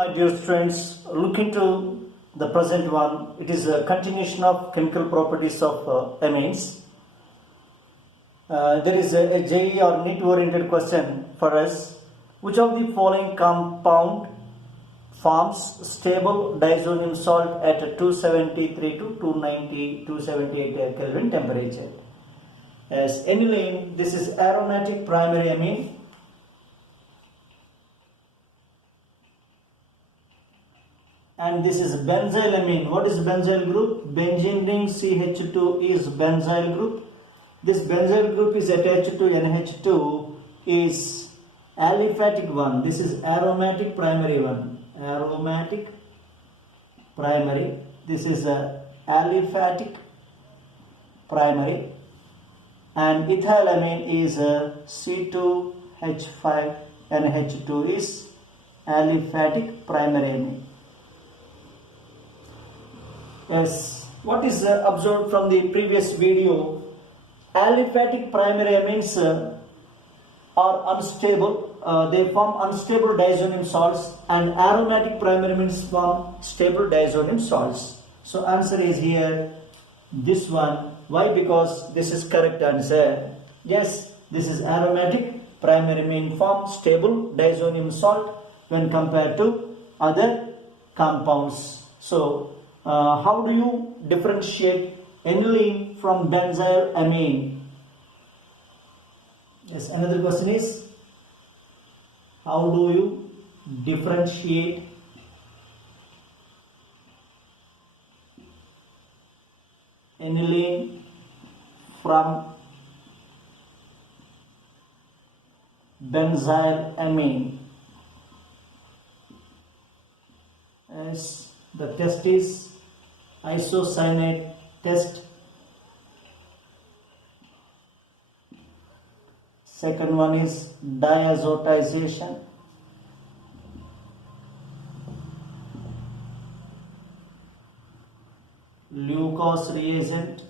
My dear students, look into the present one. It is a continuation of chemical properties of amines. There is a JE or NEET oriented question for us. Which of the following compound forms stable diazonium salt at 273 to 278 Kelvin temperature? As aniline, this is aromatic primary amine. And this is benzyl amine. What is benzyl group? Benzene ring CH2 is benzyl group. This benzyl group is attached to NH2 is aliphatic one. This is aromatic primary one. Aromatic primary. This is a aliphatic primary. And ethylamine is a C2H5NH2 is aliphatic primary amine. Yes, what is observed from the previous video? Aliphatic primary amines are unstable. They form unstable diazonium salts, and aromatic primary amines form stable diazonium salts. So answer is here this one. Why? Because this is correct answer. Yes, this is aromatic primary amine form stable diazonium salt when compared to other compounds. So how do you differentiate aniline from benzyl amine? Yes, another question is, how do you differentiate aniline from benzyl amine? Yes, the test is isocyanate test. Second one is diazotization. Lucas reagent.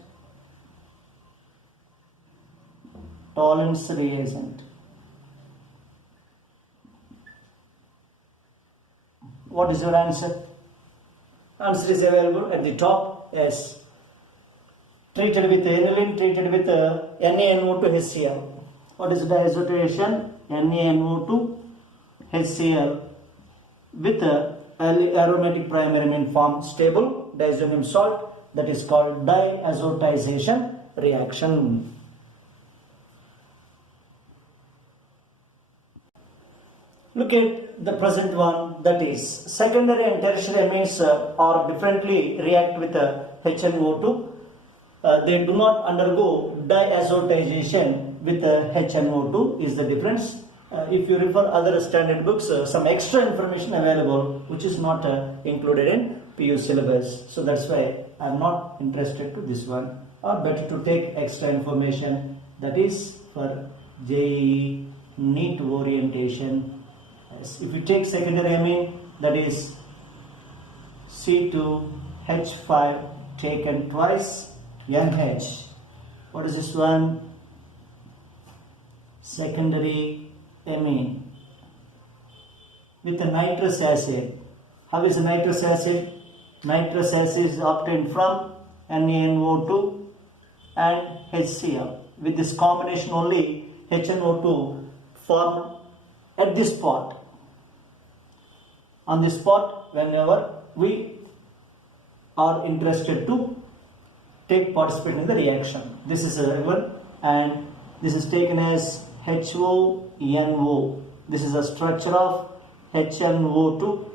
Tollens reagent. What is your answer? Answer is available at the top. Yes. Treated with aniline, treated with NaNO2 HCl. What is diazotization? NaNO2 HCl with aromatic primary amine form stable diazonium salt. That is called diazotization reaction. Look at the present one, that is secondary and tertiary amines are differently react with HNO2. They do not undergo diazotization with HNO2 is the difference. If you refer other standard books, some extra information available which is not included in PU syllabus. So that's why I am not interested to this one. Or better to take extra information, that is for JEE NEET orientation. Yes. If you take secondary amine, that is C2H5 taken twice NH. What is this one? Secondary amine with a nitrous acid. How is the nitrous acid? Nitrous acid is obtained from NaNO2 and HCl. With this combination only, HNO2 formed at this spot. On this spot, whenever we are interested to take participate in the reaction. This is a one, and this is taken as HONO. This is a structure of HNO2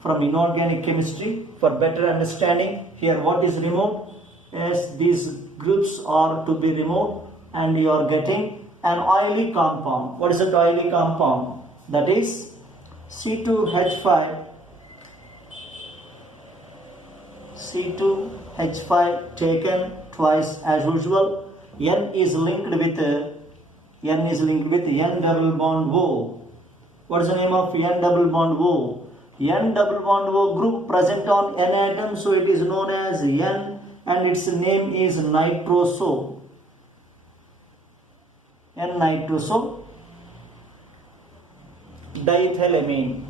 from inorganic chemistry. For better understanding, here what is removed? Yes, these groups are to be removed, and you are getting an oily compound. What is that oily compound? That is C2H5 taken twice as usual. N is linked with N double bond O. What is the name of N double bond O? N double bond O group present on N atom, so it is known as N, and its name is nitroso. N-nitroso diethylamine.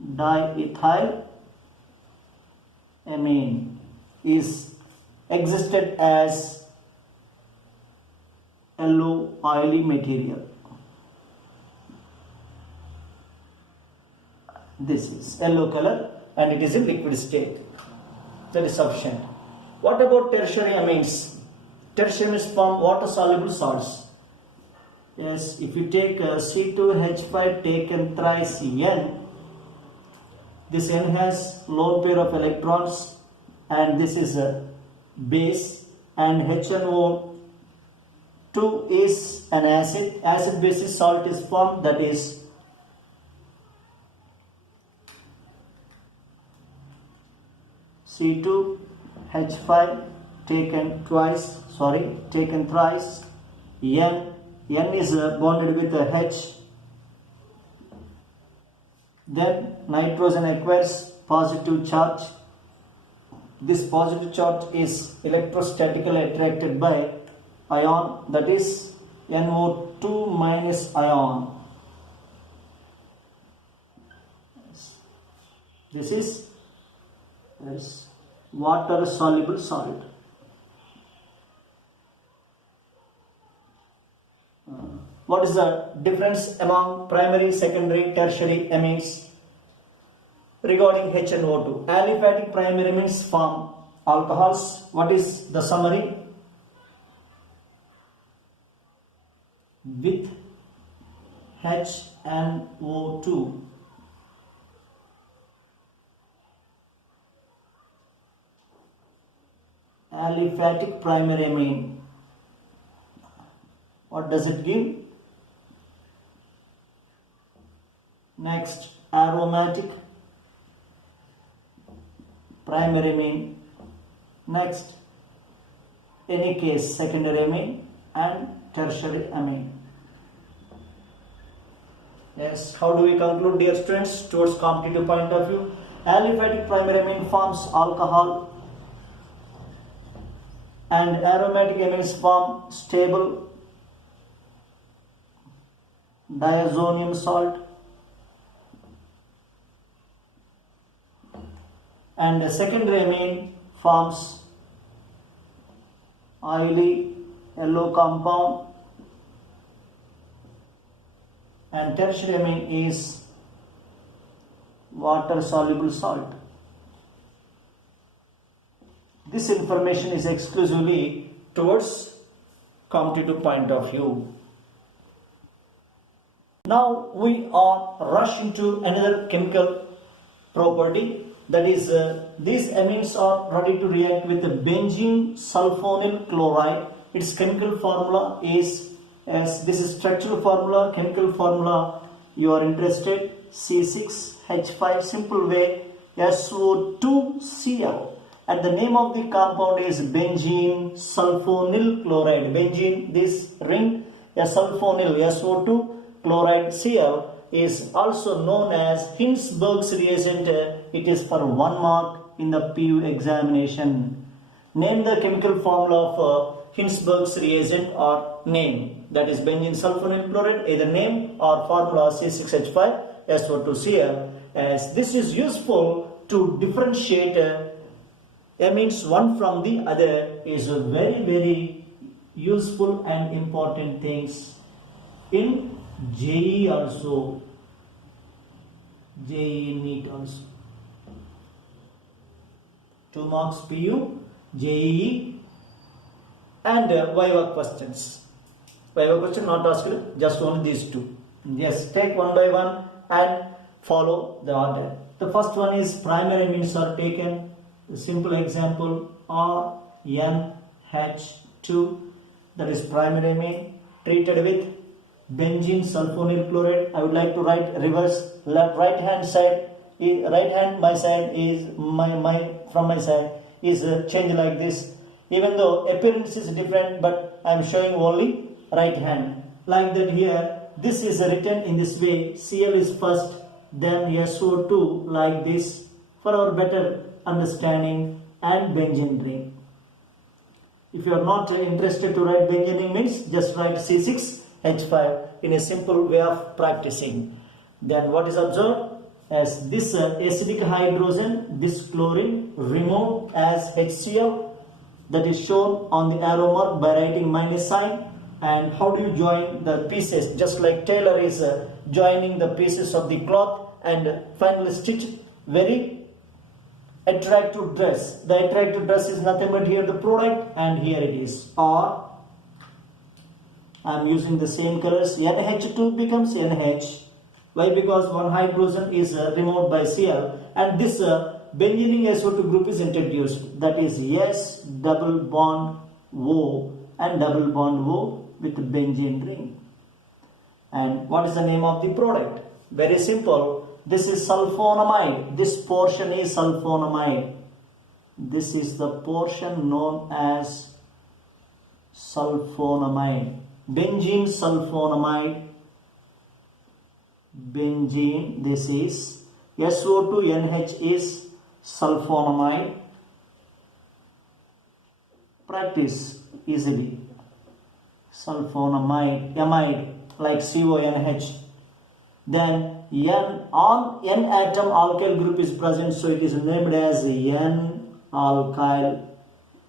diethyl amine is existed as yellow oily material. This is yellow color and it is in liquid state. That is sufficient. What about tertiary amines? Tertiary amines form water soluble salts. Yes, if you take C2H5 taken thrice N, this N has lone pair of electrons and this is a base, and HNO2 is an acid. Acid basis salt is formed, that is C2H5 taken thrice N. N is bonded with a H. Then nitrogen acquires positive charge. This positive charge is electrostatically attracted by ion, that is NO2 minus ion. This is water soluble salt. What is the difference among primary, secondary, tertiary amines? Regarding HNO2, aliphatic primary amines form alcohols. What is the summary? With HNO2, aliphatic primary amine. What does it give? Next, aromatic primary amine. Next, any case secondary amine and tertiary amine. Yes, how do we conclude, dear students, towards competitive point of view? Aliphatic primary amine forms alcohol and aromatic amines form stable diazonium salt, and a secondary amine forms oily yellow compound, and tertiary amine is water soluble salt. This information is exclusively towards competitive point of view. Now we are rush into another chemical property, that is these amines are ready to react with the benzene sulfonyl chloride. Its chemical formula is, as this is structural formula, chemical formula you are interested, C6H5, simple way, SO2Cl, and the name of the compound is benzene sulfonyl chloride. Benzene, this ring, a sulfonyl, SO2 chloride Cl, is also known as Hinsberg's reagent. It is for 1 mark in the PU examination. Name the chemical formula of Hinsberg's reagent or name, that is benzene sulfonyl chloride, either name or formula C6H5 SO2Cl, as this is useful to differentiate amines one from the other, is a very useful and important things in JE also, JE NEET also. 2 marks PU, JE and Viva questions. Viva question not asked, just only these two. Yes, take one by one and follow the order. The first one is primary amines are taken. A simple example, RNH2, that is primary amine treated with benzene sulfonyl chloride. I would like to write reverse. Right hand side, my side is from my side is changed like this. Even though appearance is different, but I am showing only right hand. Like that here, this is written in this way. Cl is first, then SO2 like this for our better understanding, and benzene ring. If you are not interested to write benzene ring means just write C6H5 in a simple way of practicing. Then what is observed? as this acidic hydrogen, this chlorine removed as HCl, that is shown on the arrow mark by writing minus sign. And how do you join the pieces? Just like tailor is joining the pieces of the cloth and finally stitch very attractive dress. The attractive dress is nothing but here the product, and here it is. Or I am using the same colors. NH2 becomes NH. Why? Because one hydrogen is removed by Cl, and this benzene SO2 group is introduced. That is S double bond O and double bond O with benzene ring. And what is the name of the product? Very simple. This is sulfonamide. This portion is sulfonamide. This is the portion known as sulfonamide. Benzene sulfonamide. Benzene, this is SO2NH is sulfonamide. Practice easily. Sulfonamide, amide like CONH. Then on N atom alkyl group is present, so it is named as N alkyl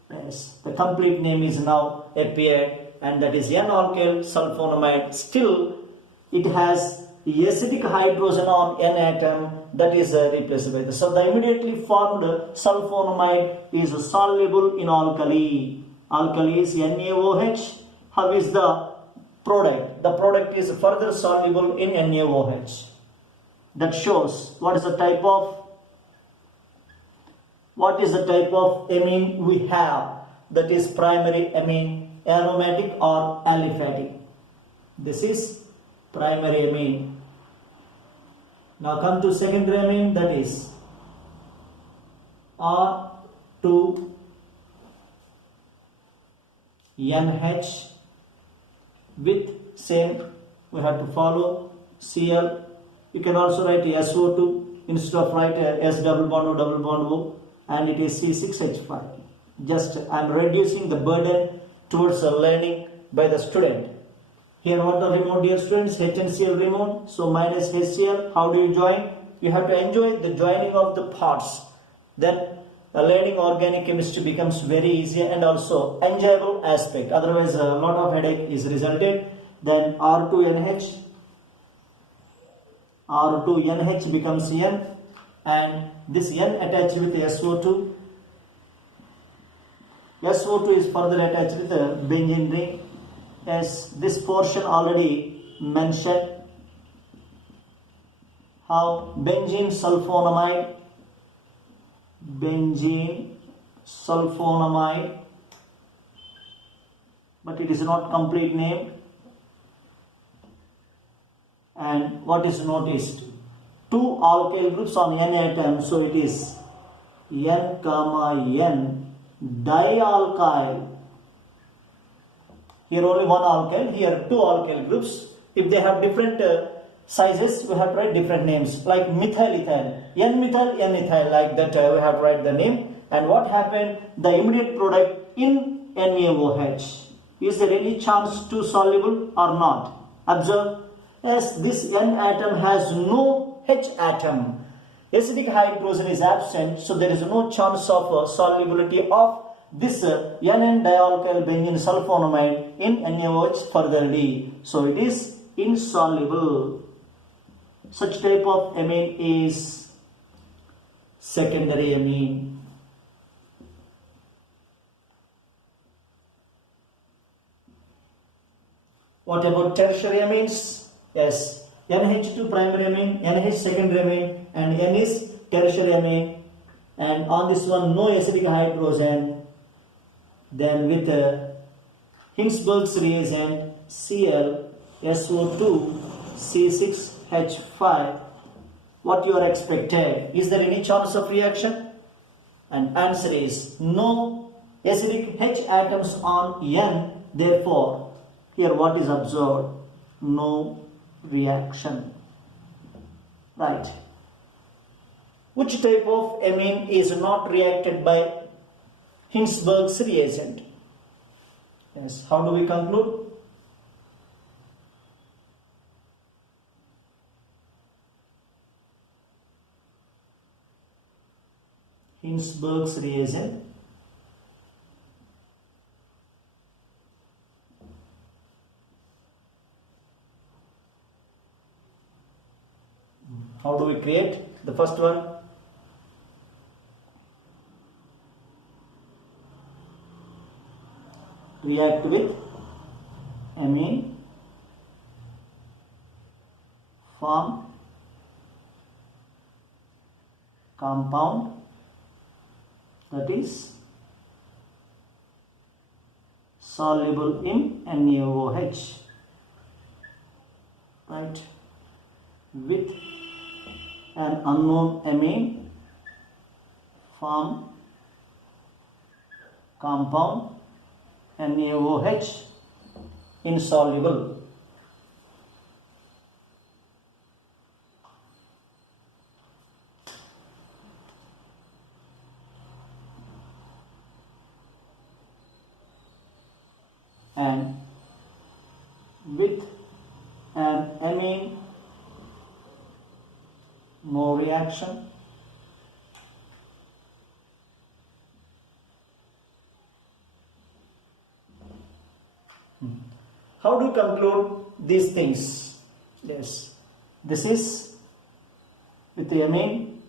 base. The complete name is now appeared, and that is N alkyl sulfonamide. Still, it has acidic hydrogen on N atom, that is replaced by this. So the immediately formed sulfonamide is soluble in alkali. Alkali is NaOH. How is the product? The product is further soluble in NaOH. That shows what is the type of amine we have. That is primary amine, aromatic or aliphatic. This is primary amine. Now come to secondary amine, that is R2NH with same, we have to follow Cl. You can also write SO2 instead of write S double bond O, and it is C6H5. Just I am reducing the burden towards the learning by the student. Here what are removed, dear students? H and Cl removed, so minus HCl. How do you join? You have to enjoy the joining of the parts. Then learning organic chemistry becomes very easy and also enjoyable aspect. Otherwise a lot of headache is resulted. Then R2NH becomes N, and this N attached with SO2. SO2 is further attached with the benzene ring. As this portion already mentioned, how benzene sulfonamide, but it is not complete name. And what is noticed? Two alkyl groups on N atom, so it is N comma N dialkyl. Here only one alkyl, here two alkyl groups. If they have different sizes, we have to write different names, like methyl ethyl, N-methyl, N-ethyl, like that we have to write the name. And what happened? The immediate product in NaOH. Is there any chance to soluble or not? Observe, as this N atom has no H atom, acidic hydrogen is absent, so there is no chance of solubility of this NN dialkyl benzene sulfonamide in NaOH furtherly. So it is insoluble. Such type of amine is secondary amine. What about tertiary amines? Yes, NH2 primary amine, NH secondary amine, and N is tertiary amine. And on this one, no acidic hydrogen. Then with Hinsberg's reagent Cl SO2 C6H5, what you are expected? Is there any chance of reaction? And answer is no acidic H atoms on N. Therefore, here what is observed? No reaction. Right. Which type of amine is not reacted by Hinsberg's reagent? Yes. How do we conclude? Hinsberg's reagent. How do we create? The first one, react with amine, form compound that is soluble in NaOH, right, with an unknown amine, form compound NaOH insoluble. And with an amine, no reaction. How do you conclude these things? Yes, this is with the amine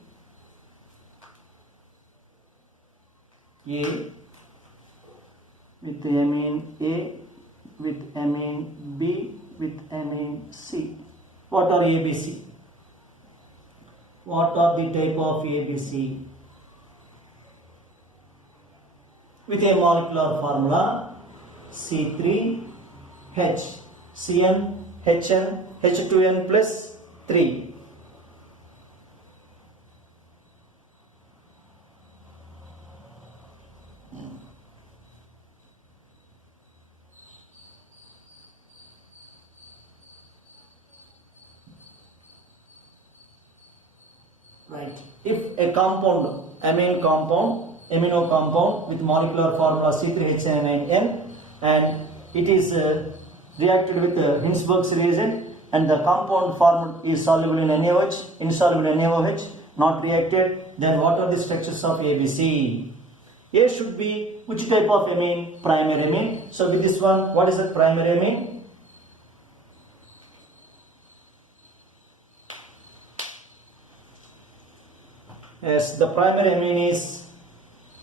A, with the amine A, with amine B, with amine C. What are ABC? What are the type of ABC? With a molecular formula C3H, Cn, Hn, H2n plus 3. Right. If a compound, amino compound with molecular formula C3H9N and it is reacted with Hinsberg's reagent and the compound formed is soluble in NaOH, insoluble in NaOH, not reacted, then what are the structures of ABC? A should be which type of amine? Primary amine. So with this one, what is the primary amine? Yes, the primary amine is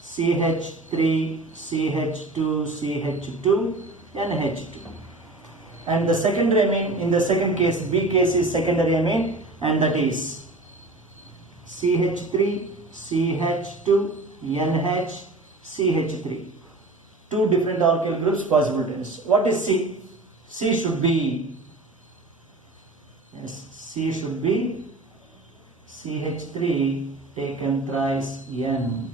CH3, CH2, CH2, NH2. And the secondary amine, in the second case, B case is secondary amine, and that is CH3, CH2, NH, CH3. Two different alkyl groups possibilities. What is C? C should be, yes, C should be CH3 taken thrice N.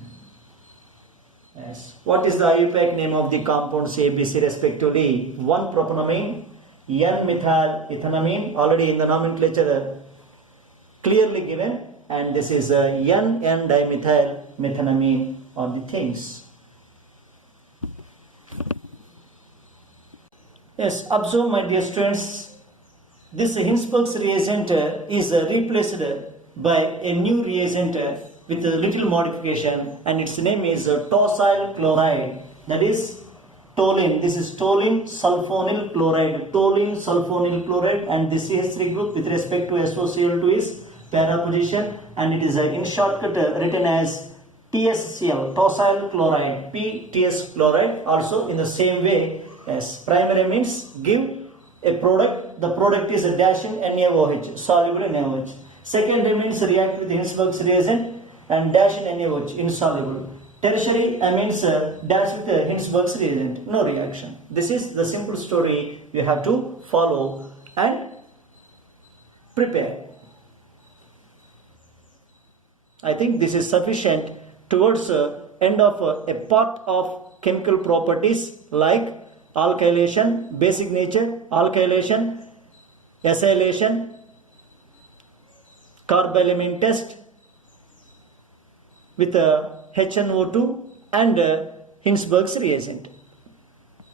Yes. What is the IUPAC name of the compounds ABC respectively? 1 propanamine, N-methyl ethanamine, already in the nomenclature clearly given, and this is N-dimethyl methanamine are the things. Yes, observe my dear students, this Hinsberg's reagent is replaced by a new reagent with a little modification, and its name is tosyl chloride, that is toluene. This is toluene sulfonyl chloride, toluene sulfonyl chloride, and the CH3 group with respect to SOCl2 is para position, and it is in shortcut written as TSCl, tosyl chloride, PTS chloride. Also in the same way as primary amines give a product, the product is a dash in NaOH, soluble in NaOH. Secondary amines react with Hinsberg's reagent and dash in NaOH, insoluble. Tertiary amines dash with Hinsberg's reagent, no reaction. This is the simple story you have to follow and prepare. I think this is sufficient towards end of a part of chemical properties like alkylation, basic nature, alkylation, acylation, carbylamine test with HNO2 and Hinsberg's reagent.